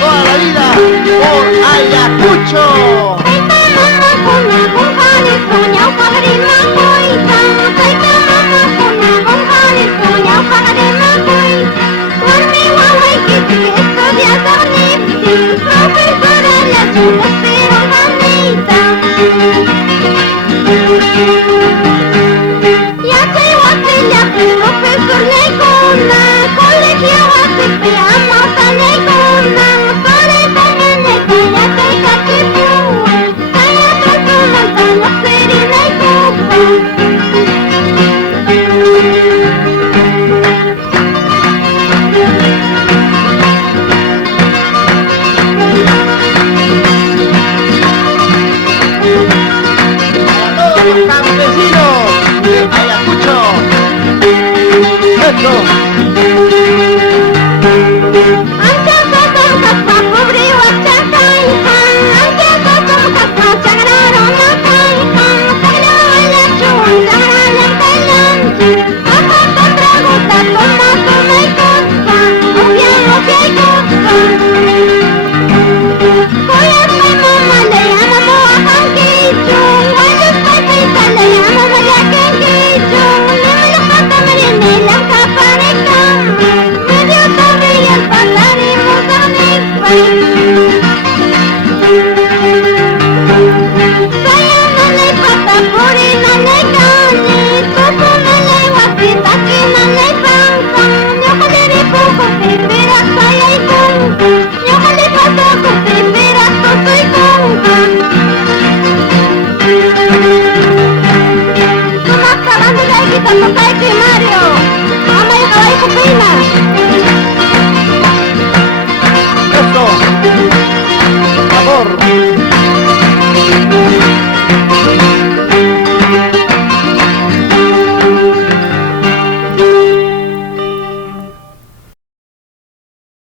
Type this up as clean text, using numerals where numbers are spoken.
toda la vida por Ayacucho. Yachay Wasi, profesor Leikuna, colegio Wasi, peamos a Leikuna, para Tañaneca, Yachay Cachipu, Taya Trasumantano, Serina y Cupa. Campesinos de Ayacucho. Esto. Bye.